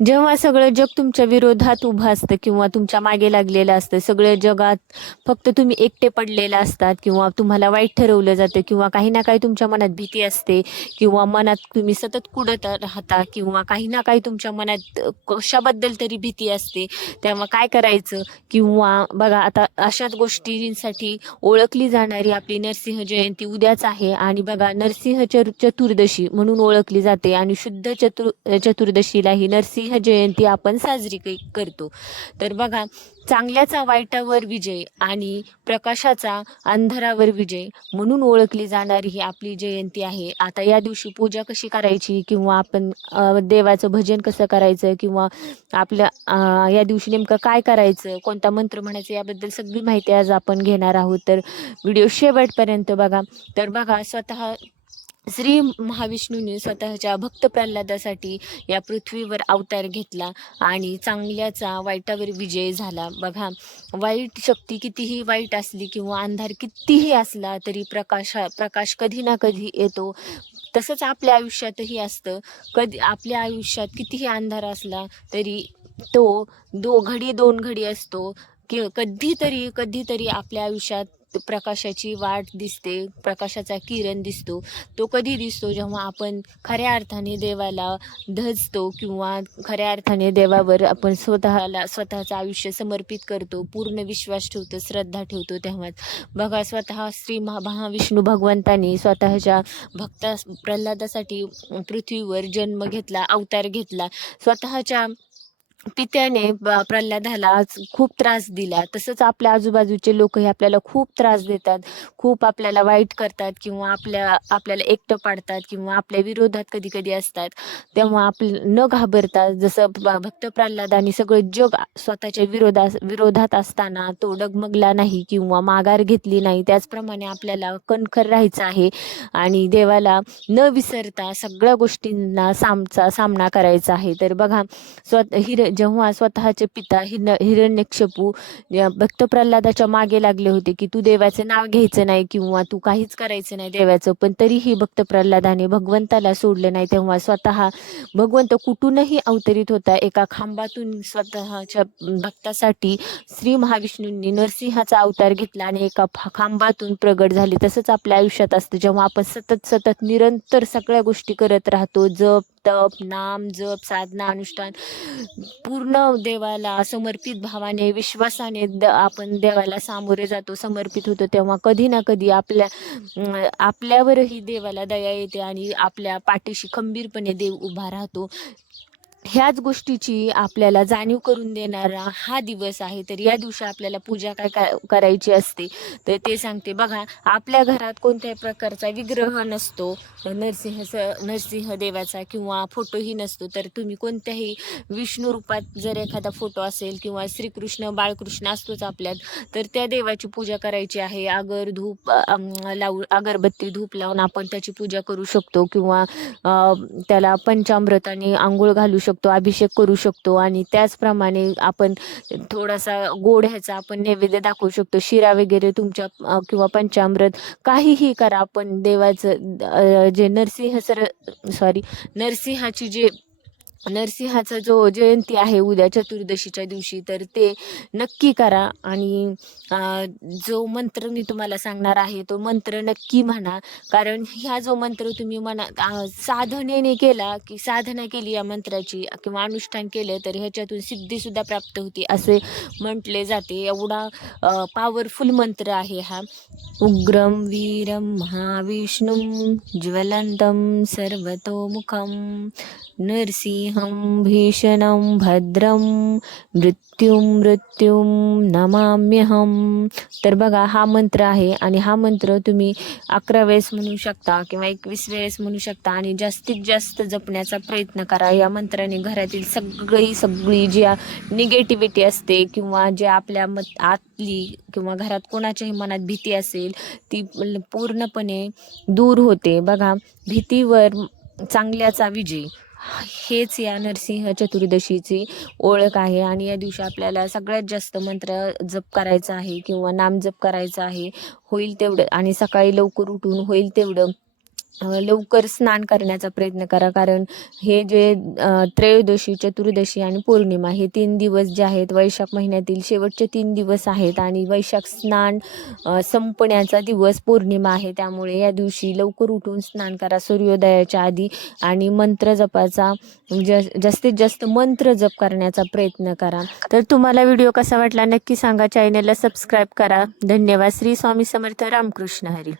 जेव्हा सगळं जग तुमच्या विरोधात उभं असतं किंवा तुमच्या मागे लागलेलं असतं, सगळ्या जगात फक्त तुम्ही एकटे पडलेला असतात किंवा तुम्हाला वाईट ठरवलं जातं किंवा काही ना काही तुमच्या मनात भीती असते किंवा मनात तुम्ही सतत कुढत राहता किंवा काही ना काही तुमच्या मनात कशाबद्दल तरी भीती असते, तेव्हा काय करायचं? किंवा बघा, आता अशाच गोष्टींसाठी ओळखली जाणारी आपली नरसिंह जयंती उद्याच आहे. आणि बघा, नरसिंह चतुर्दशी म्हणून ओळखली जाते आणि शुद्ध चतुर्दशीला ही नरसिंह जयंती आपण साजरी करतो. तर बघा, चांगल्याचा वाईटावर विजय आणि प्रकाशाचा अंधारावर विजय म्हणून ओळखली जाणारी ही आपली जयंती आहे. आता या दिवशी पूजा कशी करायची किंवा आपण देवाचं भजन कसं करायचं किंवा आपल्या या दिवशी नेमकं काय करायचं, कोणता मंत्र म्हणायचं, याबद्दल सगळी माहिती आज आपण घेणार आहोत. तर व्हिडिओ शेवटपर्यंत बघा. तर बघा, स्वतः श्री महाविष्णूने स्वतःच्या भक्त प्रल्हादासाठी या पृथ्वीवर अवतार घेतला आणि चांगल्याचा वाईटावर विजय झाला. बघा, वाईट शक्ती कितीही वाईट असली किंवा अंधार कितीही असला तरी प्रकाश कधी ना कधी येतो. तसंच आपल्या आयुष्यातही असतं. कधी आपल्या आयुष्यात कितीही अंधार असला तरी तो घडी दोन घडी असतो. कधीतरी कधीतरी आपल्या आयुष्यात प्रकाशाची वाट दिसते, प्रकाशाचा किरण दिसतो. तो कधी दिसतो? जेव्हा आपण खऱ्या अर्थाने देवाला धजतो किंवा खऱ्या अर्थाने देवावर आपण स्वतःचं आयुष्य समर्पित करतो, पूर्ण विश्वास ठेवतो, श्रद्धा ठेवतो, तेव्हाच. बघा, स्वतः श्री महाविष्णू भगवंतानी स्वतःच्या भक्त प्रल्हादासाठी पृथ्वीवर जन्म घेतला, अवतार घेतला. स्वतःच्या पित्याने प्रल्हादाला खूप त्रास दिला. तसंच आपल्या आजूबाजूचे लोकही आपल्याला खूप त्रास देतात, खूप आपल्याला वाईट करतात किंवा आपल्याला एकटं पाडतात किंवा आपल्या विरोधात कधी कधी असतात. तेव्हा न घाबरता, जसं भक्त प्रल्हादाने सगळं जग स्वतःच्या विरोधात असताना तो डगमगला नाही किंवा माघार घेतली नाही, त्याचप्रमाणे आपल्याला कणखर राहायचं आहे आणि देवाला न विसरता सगळ्या गोष्टींना सामना करायचा आहे. तर बघा, जेव्हा स्वतःचे पिता हिरण्यकशिपू भक्त प्रल्हादाच्या मागे लागले होते की तू देवाचे नाव घ्यायचं नाही किंवा तू काहीच करायचं नाही देवाचं, पण तरीही भक्त प्रल्हादाने भगवंताला सोडलं नाही. तेव्हा स्वतः भगवंत कुठूनही अवतरित होता, एका खांबातून स्वतःच्या भक्तासाठी श्री महाविष्णूंनी नरसिंहाचा अवतार घेतला आणि एका खांबातून प्रगट झाले. तसंच आपल्या आयुष्यात असतं. जेव्हा आपण सतत निरंतर सगळ्या गोष्टी करत राहतो, जप तप नाम जप साधना अनुष्ठान पूर्ण देवाला समर्पित भावाने विश्वासाने आपण देवाला सामोरे जातो, समर्पित होतो, तेव्हा कधी ना कधी आपल्यावरही देवाला दया येते आणि आपल्या पाठीशी खंबीरपणे देव उभा राहतो. ह्याच गोष्टीची आपल्याला जाणीव करून देणारा हा दिवस आहे. तर या दिवशी आपल्याला पूजा काय करायची असते तर ते सांगते. बघा, आपल्या घरात कोणत्याही प्रकारचा विग्रह नसतो, नरसिंह देवाचा किंवा फोटोही नसतो, तर तुम्ही कोणत्याही विष्णू रूपात जर एखादा फोटो असेल किंवा श्रीकृष्ण बाळकृष्ण असतोच आपल्यात, तर त्या देवाची पूजा करायची आहे. धूप लावून, अगरबत्ती धूप लावून आपण त्याची पूजा करू शकतो किंवा त्याला पंचामृताने आंघोळ घालू शकतो, अभिषेक करू शकतो. आणि त्याचप्रमाणे आपण थोडासा गोड ह्याचा आपण नैवेद्य दाखवू शकतो, शिरा वगैरे तुमच्या किंवा पंचामृत काहीही करा. आपण देवाचं जे नरसिंहाचा जो जयंती आहे उद्या चतुर्दशीच्या दिवशी, तर ते नक्की करा. आणि जो मंत्र मी तुम्हाला सांगणार आहे तो मंत्र नक्की म्हणा, कारण ह्या जो मंत्र तुम्ही साधनेने केला की साधना केली या मंत्राची किंवा अनुष्ठान केले तर ह्याच्यातून सिद्धी सुद्धा प्राप्त होती असे म्हटले जाते. एवढा पॉवरफुल मंत्र आहे हा. उग्रम वीरम महाविष्णुं ज्वलंतं सर्वतोमुखं नरसिंहं भीषणं भद्रं मृत्युं नमाम्यहम. तर बघा, हा मंत्र आहे आणि हा मंत्र तुम्ही 11 वेळेस म्हणू शकता किंवा 21 वेळेस म्हणू शकता आणि जास्तीत जास्त जपण्याचा प्रयत्न करा. या मंत्राने घरातील सगळी जी निगेटिव्हिटी असते किंवा जे आपल्या आतली किंवा घरात कोणाच्याही मनात भीती असेल ती पूर्णपणे दूर होते. बघा, भीतीवर चांगल्याचा विजय हेच या नरसिंह चतुर्दशीची ओळख आहे. आणि या दिवशी आपल्याला सगळ्यात जास्त मंत्र जप करायचा आहे किंवा नाम जप करायचा आहे, होईल तेवढं, आणि सकाळी लवकर उठून होईल तेवढं लवकर स्नान करण्याचा प्रयत्न करा, कारण हे जे त्रयोदशी, चतुर्दशी आणि पौर्णिमा हे 3 दिवस जे आहेत वैशाख महिन्यातील शेवटचे 3 दिवस आहेत आणि वैशाख स्नान संपण्याचा दिवस पौर्णिमा आहे. त्यामुळे या दिवशी लवकर उठून स्नान करा सूर्योदयाच्या आधी आणि मंत्र जपाचा जास्तीत जास्त मंत्र जप करण्याचा प्रयत्न करा. तर तुम्हाला व्हिडिओ कसा वाटला नक्की सांगा. चॅनलला सबस्क्राईब करा. धन्यवाद. श्री स्वामी समर्थ. रामकृष्ण हरी.